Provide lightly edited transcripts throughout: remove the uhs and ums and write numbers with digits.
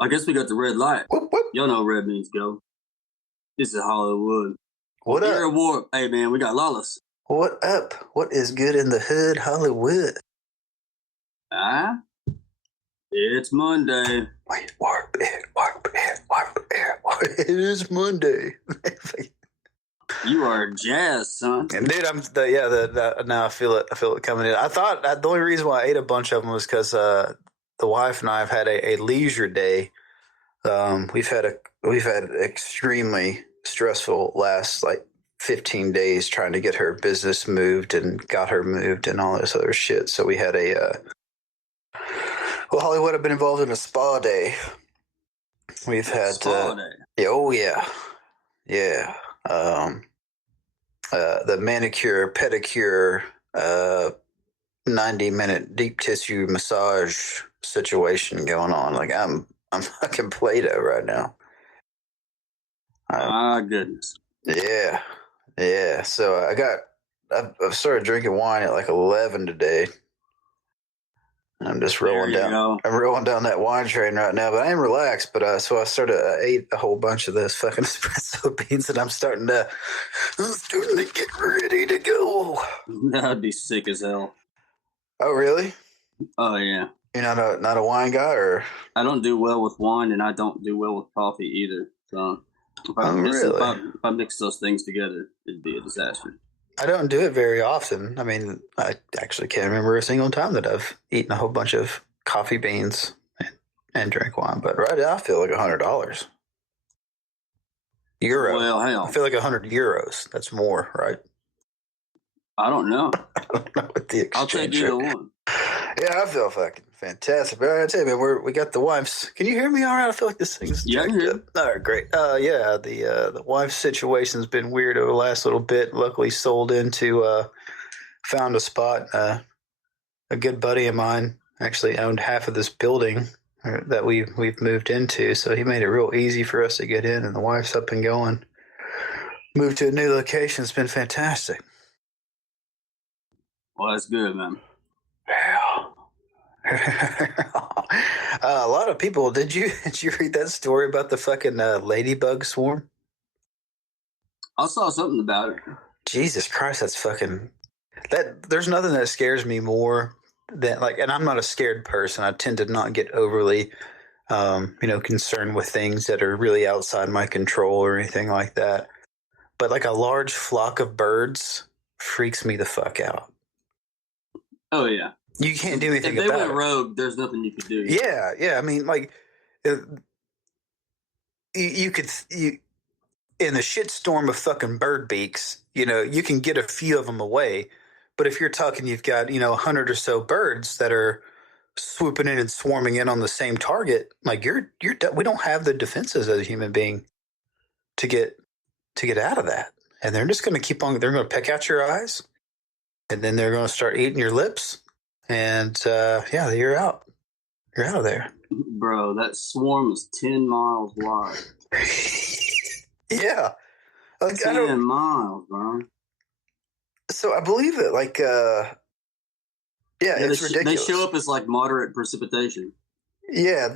I guess we got the red light. Whoop, whoop. Y'all know red means go. This is Hollywood. What up? Air Warp. Hey, man, we got Lawless. What up? What is good in the hood, Hollywood? It's Monday. Wait, warp it. It is Monday. You are jazzed, son. And dude, now I feel it. I feel it coming in. I thought the only reason why I ate a bunch of them was because the wife and I have had a leisure day. We've had extremely stressful last 15 days trying to get her business moved and got her moved and all this other shit. So we had Hollywood have been involved in a spa day. We've had Spa day. Yeah. The manicure, pedicure, 90-minute deep tissue massage situation going on. I'm fucking Play-Doh right now. My goodness. Yeah. So I've started drinking wine at 11 today. I'm just rolling down. I'm rolling down that wine train right now, but I am relaxed. But so I ate a whole bunch of those fucking espresso beans, and I'm starting to get ready to go. That'd be sick as hell. Oh, really? Oh, yeah. You're not a wine guy, or? I don't do well with wine, and I don't do well with coffee either. So if I mix those things together, it'd be a disaster. I don't do it very often. I mean, I actually can't remember a single time that I've eaten a whole bunch of coffee beans and drank wine. But right now, I feel like $100. Euro. Well, hell. I feel like 100 euros. That's more, right? I don't know. I don't know what the exchange. I'll take either one. Yeah, I feel fucking fantastic. But I tell you, man, we got the wives. Can you hear me all right? I feel like this thing's jacked up. All right, great. Yeah, the wife situation's been weird over the last little bit. Luckily, sold into, found a spot. A good buddy of mine actually owned half of this building that we've moved into, so he made it real easy for us to get in, and the wife's up and going. Moved to a new location. It's been fantastic. Well, that's good, man. Yeah. A lot of people. Did you read that story about the fucking ladybug swarm? I saw something about it. Jesus Christ, that's fucking. There's nothing that scares me more than and I'm not a scared person. I tend to not get overly, concerned with things that are really outside my control or anything like that. But a large flock of birds freaks me the fuck out. Oh yeah. You can't do anything about it. If they went rogue, there's nothing you could do. Yeah. I mean, you could in the shitstorm of fucking bird beaks, you can get a few of them away. But if you're talking, you've got 100 or so birds that are swooping in and swarming in on the same target. We don't have the defenses as a human being to get out of that, and they're just going to keep on. They're going to peck out your eyes, and then they're going to start eating your lips. And, you're out. You're out of there. Bro, that swarm is 10 miles wide. Yeah. 10 miles, bro. So I believe it. It's ridiculous. They show up as moderate precipitation. Yeah.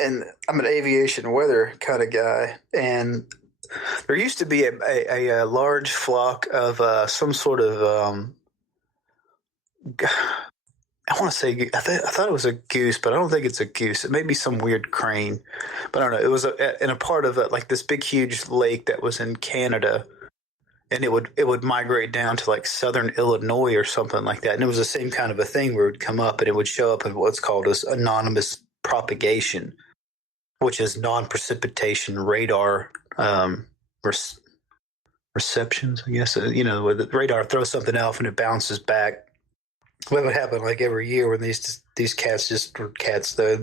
And I'm an aviation weather kind of guy. And there used to be a large flock of some sort of... I want to say I thought it was a goose, but I don't think it's a goose. It may be some weird crane, but I don't know. It was in a part of this big huge lake that was in Canada, and it would migrate down to southern Illinois or something like that. And it was the same kind of a thing where it would come up and it would show up in what's called as anonymous propagation, which is non-precipitation radar receptions. I guess where the radar throws something off and it bounces back. What would happen every year when these the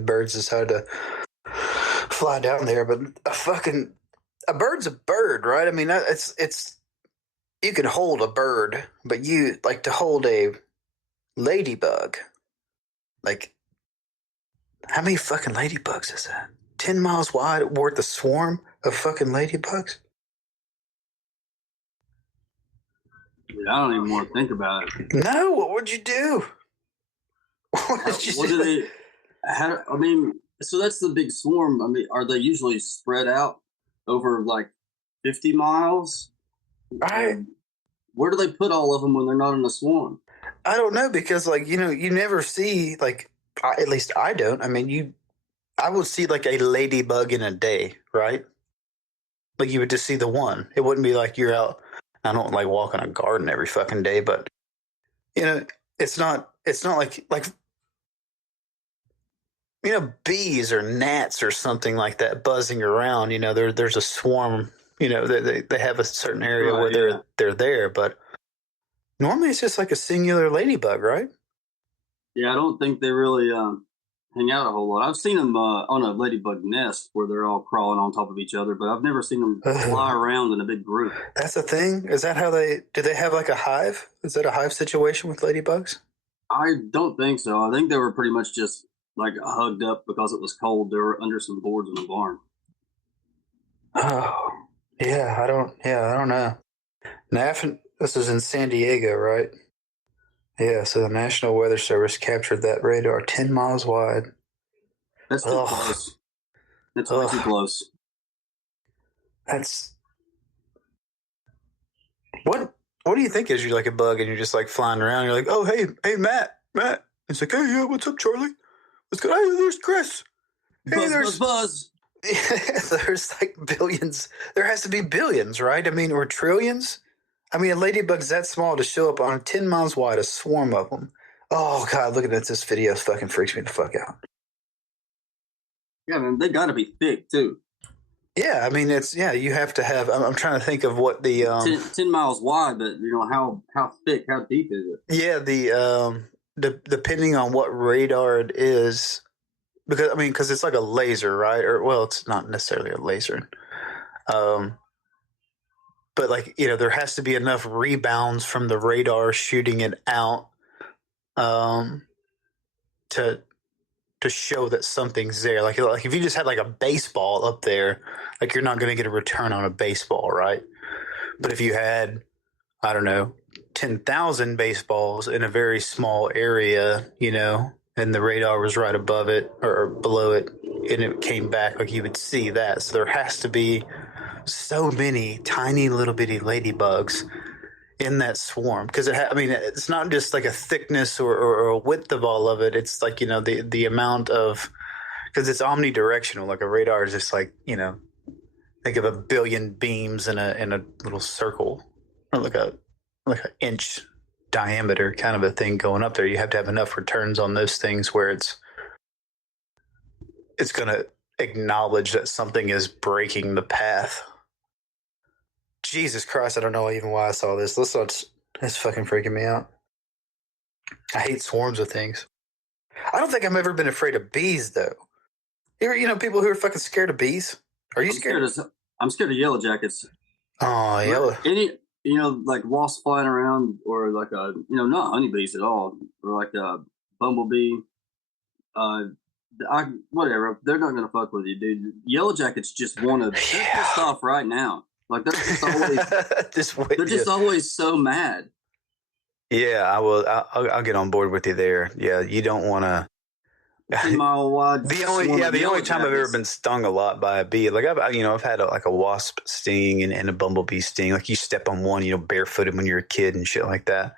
birds decide to fly down there? But a bird's a bird, right? I mean, it's you can hold a bird, but you to hold a ladybug. How many fucking ladybugs is that? 10 miles wide worth a swarm of fucking ladybugs? Dude, I don't even want to think about it. No, what would you do? What did you do? So that's the big swarm. I mean, are they usually spread out over like 50 miles? Where do they put all of them when they're not in a swarm? I don't know, because like, you know, you never see like, at least I don't. I mean, I would see like a ladybug in a day, right? Like you would just see the one. It wouldn't be like you're out. I don't like walk in a garden every fucking day, but you know, it's not like you know, bees or gnats or something like that buzzing around. You know, there's a swarm. You know, they have a certain area where they're there, but normally it's just like a singular ladybug, right? Yeah, I don't think they really hang out a whole lot. I've seen them on a ladybug nest where they're all crawling on top of each other, but I've never seen them fly around in a big group. That's the thing? Is that how do they have like a hive? Is that a hive situation with ladybugs? I don't think so. I think they were pretty much just like hugged up because it was cold. They were under some boards in the barn. Oh, yeah, I don't know. This is in San Diego, right? Yeah, so the National Weather Service captured that radar 10 miles wide. That's too close. That's way too close. That's... What do you think is you like a bug and you're just like flying around? You're like, oh, hey, Matt. It's like, hey, yeah, what's up, Charlie? What's good? Hey, there's Chris. Hey, there's Buzz. There's like billions. There has to be billions, right? I mean, or trillions. I mean, a ladybug's that small to show up on 10 miles wide, a swarm of them. Oh, God, looking at this video fucking freaks me the fuck out. Yeah, man, they got to be thick, too. Yeah, I mean, you have to have, I'm trying to think of what the... 10 miles wide, but, you know, how thick, how deep is it? Yeah, depending on what radar it is, because it's like a laser, right? Or, well, it's not necessarily a laser. But like, you know, there has to be enough rebounds from the radar shooting it out to show that something's there. Like if you just had like a baseball up there, like you're not going to get a return on a baseball, right? But if you had, I don't know, 10,000 baseballs in a very small area, you know, and the radar was right above it or below it, and it came back, like you would see that. So there has to be so many tiny little bitty ladybugs in that swarm, because it's not just like a thickness or a width of all of it. It's like, you know, the amount of, because it's omnidirectional. Like a radar is just like, you know, think of a billion beams in a little circle, or like an inch diameter kind of a thing going up there. You have to have enough returns on those things where it's going to acknowledge that something is breaking the path. Jesus Christ, I don't know even why I saw this. That's fucking freaking me out. I hate swarms of things. I don't think I've ever been afraid of bees, though. You know, people who are fucking scared of bees? Are you scared? I'm scared of yellow jackets. Oh, yellow. You know, like wasps flying around, or like not honeybees at all, or like a bumblebee. Whatever. They're not gonna fuck with you, dude. Yellow jackets just want to piss off right now. Like they're just always they're just always so mad. Yeah, I will. I'll get on board with you there. Yeah, you don't want to. 10 mile wide. The only time I've ever been stung a lot by a bee, like I've had a wasp sting and a bumblebee sting. Like you step on one, you know, barefooted when you're a kid and shit like that.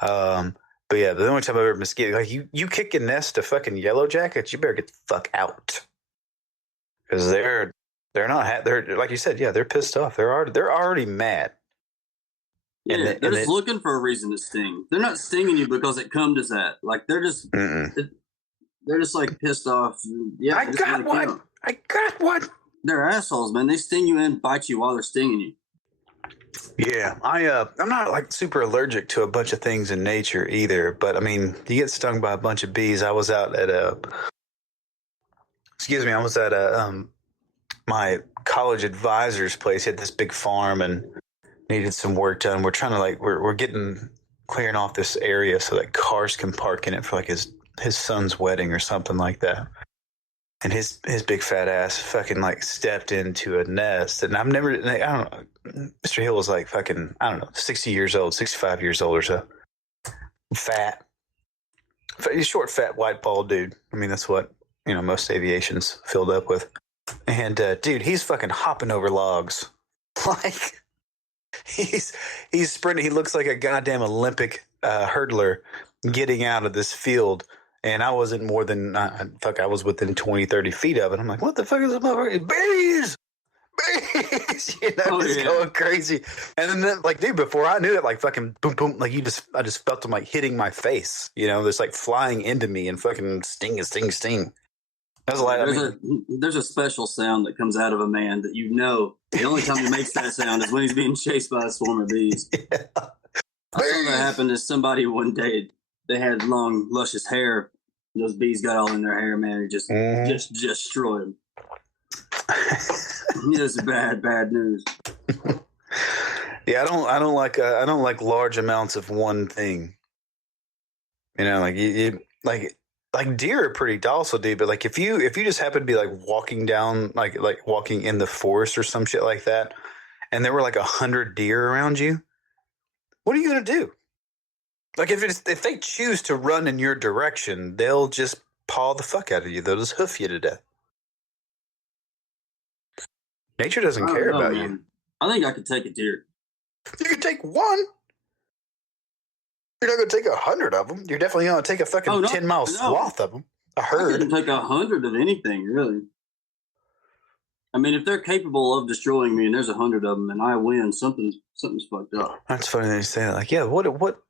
But yeah, the only time I've ever been scared, like you kick a nest of fucking yellow jackets, you better get the fuck out, because they're not they're like you said, yeah, they're pissed off. They're already mad. Yeah, they're just looking for a reason to sting. They're not stinging you because it comes to that. Like they're just like pissed off. Yeah, I got one. They're assholes, man. They sting you and bite you while they're stinging you. Yeah, I'm not like super allergic to a bunch of things in nature either. But I mean, you get stung by a bunch of bees. I was out at my college advisor's place. He had this big farm and needed some work done. We're trying to we're clearing off this area so that cars can park in it for like his son's wedding or something like that. And his big fat ass fucking stepped into a nest. And I don't know, Mr. Hill was like fucking, I don't know, 60 years old, 65 years old or so. Fat. He's short, fat, white, bald dude. I mean, that's what most aviation's filled up with. And dude, he's fucking hopping over logs. Like he's sprinting. He looks like a goddamn Olympic hurdler getting out of this field. And I wasn't more than I was within 20, 30 feet of it. I'm like, what the fuck is this motherfucker? Bees! Just going crazy. And then like, dude, before I knew it, like fucking boom, boom, like I just felt them like hitting my face, just like flying into me and fucking sting. That was like, there's a special sound that comes out of a man that the only time he makes that sound is when he's being chased by a swarm of bees. Yeah. I saw that happen to somebody one day. They had long, luscious hair. And those bees got all in their hair, man. It just destroyed them. It's bad news. Yeah, I don't like large amounts of one thing. Like you like deer are pretty docile, dude. But like if you just happen to be like walking down, like walking in the forest or some shit like that, and there were like 100 deer around you, what are you gonna do? Like if they choose to run in your direction, they'll just paw the fuck out of you. They'll just hoof you to death. Nature doesn't care about you. I think I could take a deer. You could take one. You're not going to take 100 of them. You're definitely going to take a fucking 10-mile swath of them. A herd. I couldn't take 100 of anything, really. I mean, if they're capable of destroying me and there's 100 of them and I win, something's fucked up. That's funny that you say that. Like, yeah, what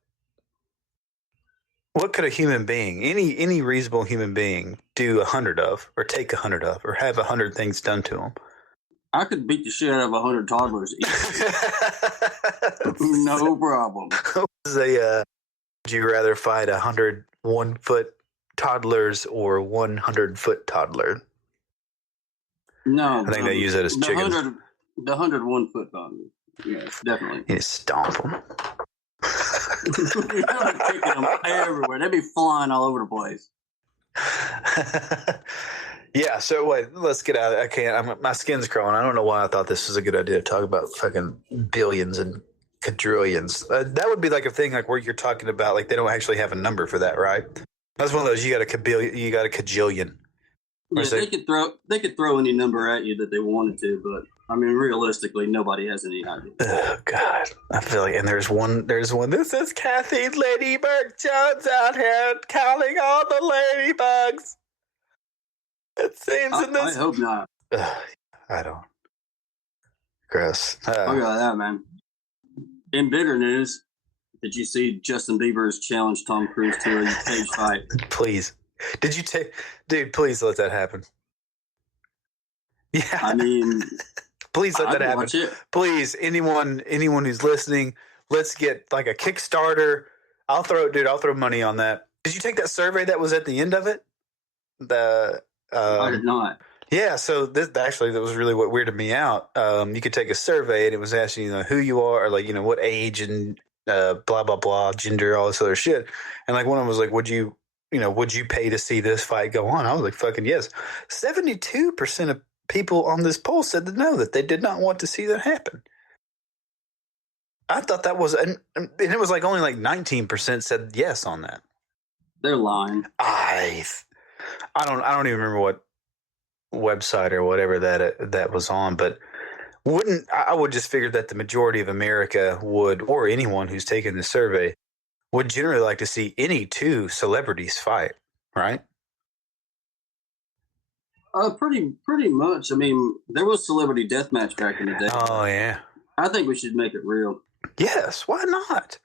could a human being, any reasonable human being, do 100 of, or take 100 of, or have 100 things done to them? I could beat the shit out of 100 toddlers. No problem. Would you rather fight 100 1-foot toddlers or 100-foot toddler? No, I think they use it as chickens. The 100 1-foot toddlers. Yes, definitely. You just stomp them. You'd be kicking them everywhere. They'd be flying all over the place. Yeah, so wait, let's get out of it. I can't. My skin's crawling. I don't know why I thought this was a good idea to talk about fucking billions and quadrillions. That would be like a thing like where you're talking about like they don't actually have a number for that, right? That's one of those you got a cajillion. Yeah, they could throw any number at you that they wanted to, but I mean realistically nobody has any idea. Oh God. I feel like and there's one this is Kathy Ladybug Jones out here counting all the ladybugs. It seems in this. I hope not. I don't. Gross. Look at that, man. In bigger news, did you see Justin Bieber's challenged Tom Cruise to a cage fight? Please. Did you take... Dude, please let that happen. Yeah. I mean... Please let that happen. Watch it. Please, anyone who's listening, let's get like a Kickstarter. I'll throw money on that. Did you take that survey that was at the end of it? I did not. Yeah, so that was really what weirded me out. You could take a survey and it was asking who you are, or like what age and blah blah blah, gender, all this other shit. And like one of them was like, would you pay to see this fight go on? I was like, fucking yes. 72% of people on this poll said that they did not want to see that happen. I thought that was, and it was like only like 19% said yes on that. They're lying. I don't even remember what website or whatever that was on, but I would just figure that the majority of America would, or anyone who's taken the survey, would generally like to see any two celebrities fight, right? Pretty much. I mean, there was celebrity deathmatch back in the day. Oh yeah. I think we should make it real. Yes, why not?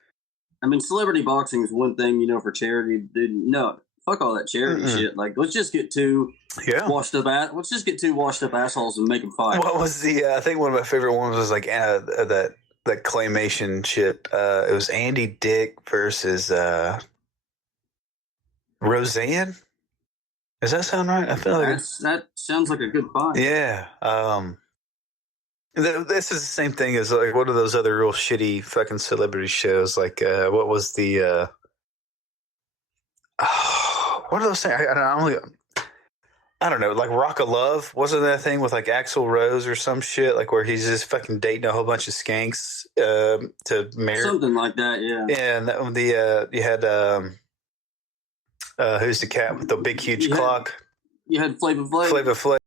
I mean, celebrity boxing is one thing, for charity. Dude, no. Fuck all that charity shit. Like, let's just get two washed up assholes and make them fight. What was I think one of my favorite ones was like that claymation shit. It was Andy Dick versus Roseanne. Does that sound right? I feel like that sounds like a good fight. Yeah. This is the same thing as like one of those other real shitty fucking celebrity shows. Like, what was the? What are those things? I don't know. Like Rock of Love, wasn't that thing with like Axl Rose or some shit? Like where he's just fucking dating a whole bunch of skanks to marry something like that. Yeah. Yeah, and you had who's the cat with the big huge clock? You had Flavor Flav. Flavor Flav.